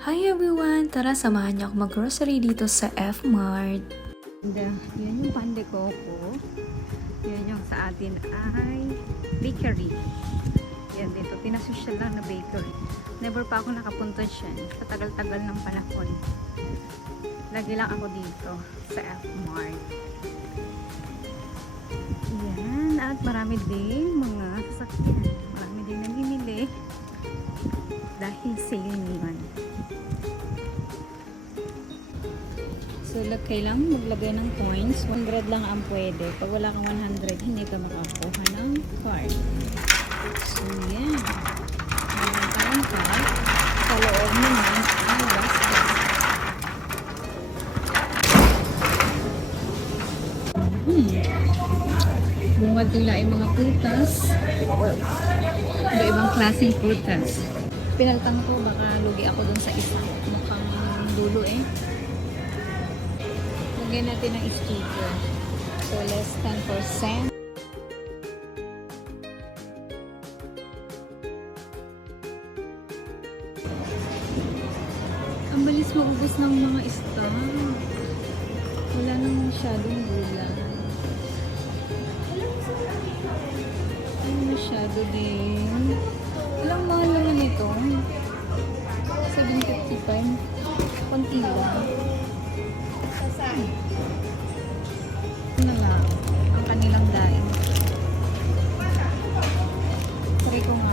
Hi everyone! Tara, samahan niyo ako mag-grocery dito sa F-Mart. Yan yung Pan de Coco. Yan yung sa atin ay bakery. Yan dito, pinasosyal lang na bakery. Never pa ako nakapunta dyan. Sa tagal-tagal ng panahon. Lagi lang ako dito sa F-Mart. Yan, at marami din mga sasakyan. Marami din namimili. Dahil sale naman. So, kailangan maglagay ng coins. 100 lang ang pwede. Pag wala kang 100, hindi ka makakuha ng card. So, yan. Meron tayong card. Sa loob naman ay basket. Bungad nila ay mga prutas. Iba-ibang klaseng prutas. Pinalitan ko, baka lugi ako dun sa isa. Mukhang dulo eh. Lagyan natin ng sticker. So, less 10%. Ang balis maubos ng mga stock. Wala nang masyadong gulay. Ay, masyado din. Walang mahal naman ito. 7.55. Konti lang. Na lang ang kanilang daing. Try ko nga.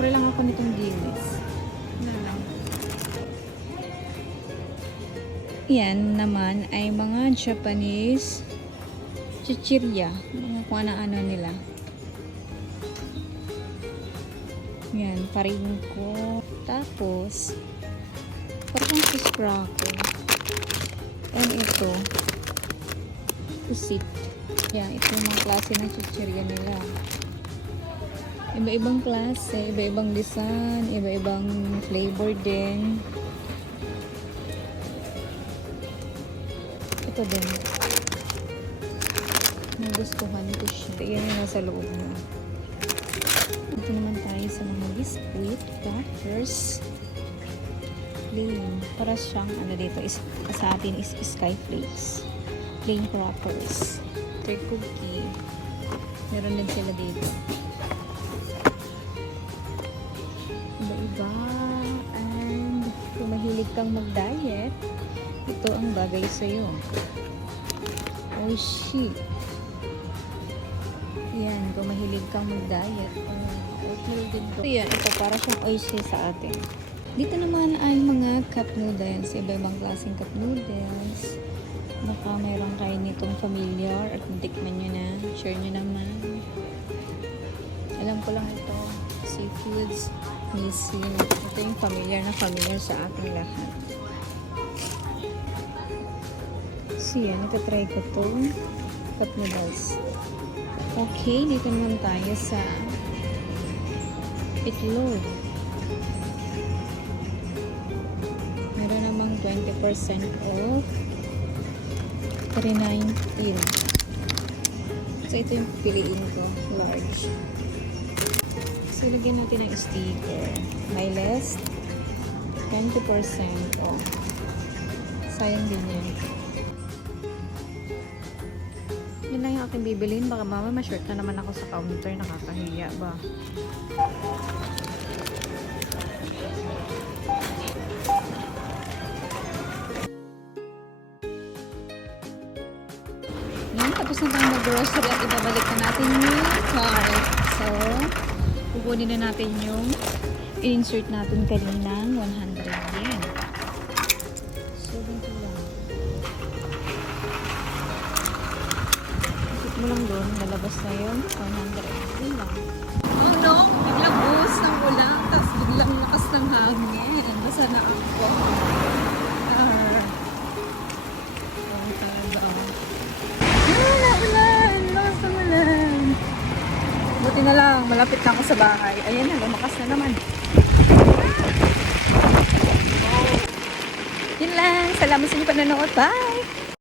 Try lang ako nitong dilis. Na lang. Yan naman ay mga Japanese chichirya. Mga kung ano nila. Yan, paring ko. Tapos, parang sis cracker. And ito, pusit. Yan, ito yung mga klase ng chichirya nila. Iba-ibang klase, iba-ibang design, iba-ibang flavor din. Ito din. Nagustuhan ko siya. Yan yung nasa loob mo. Ito naman tayo sa mga biscuit, crackers. Plain. Para siyang ano dito is, sa atin is sky flakes. Plain crackers. Ito cookie. Meron din sila dito. Iba-iba. And kung mahilig kang mag-diet, ito ang bagay sa'yo. Oishi. Yan, kung mahilig kang mag-diet. Oatmeal din to. Yan, ito para siyang oishi sa atin. Dito naman ay mga cup noodles. Iba-ibang klaseng cup noodles. Baka mayroon kayo nitong familiar at natikman nyo na. Share nyo naman. Alam ko lang ito. Seafoods. Nissin. Ito yung familiar na familiar sa ating lahat. So yan, ito-try ko to. Cup noodles. Okay, dito naman tayo sa itlog. 20% off. 3.19. So, ito yung piliin ko. Large. So, ilagyan natin ng sticker. May less 20% off. Sayang din yan. Yun lang yung aking bibilin. Baka mama ma-short na naman ako sa counter. Nakakahiya ba? Tapos na tayo mag-grocery at ibabalik na natin yung cart. So, kukunin na natin yung insert natin kaninang 100 yen. So, ganito lang. Isip mo lang doon, lalabas na yun. 100 yen lang. Oh no! Biglang buhos ng ulan. Tapos biglang lakas ng hangin. Basa na ako. Buti na lang, malapit na ako sa bahay. Ayan na, lumakas na naman. Yun lang. Salamat sa inyo panonood. Bye!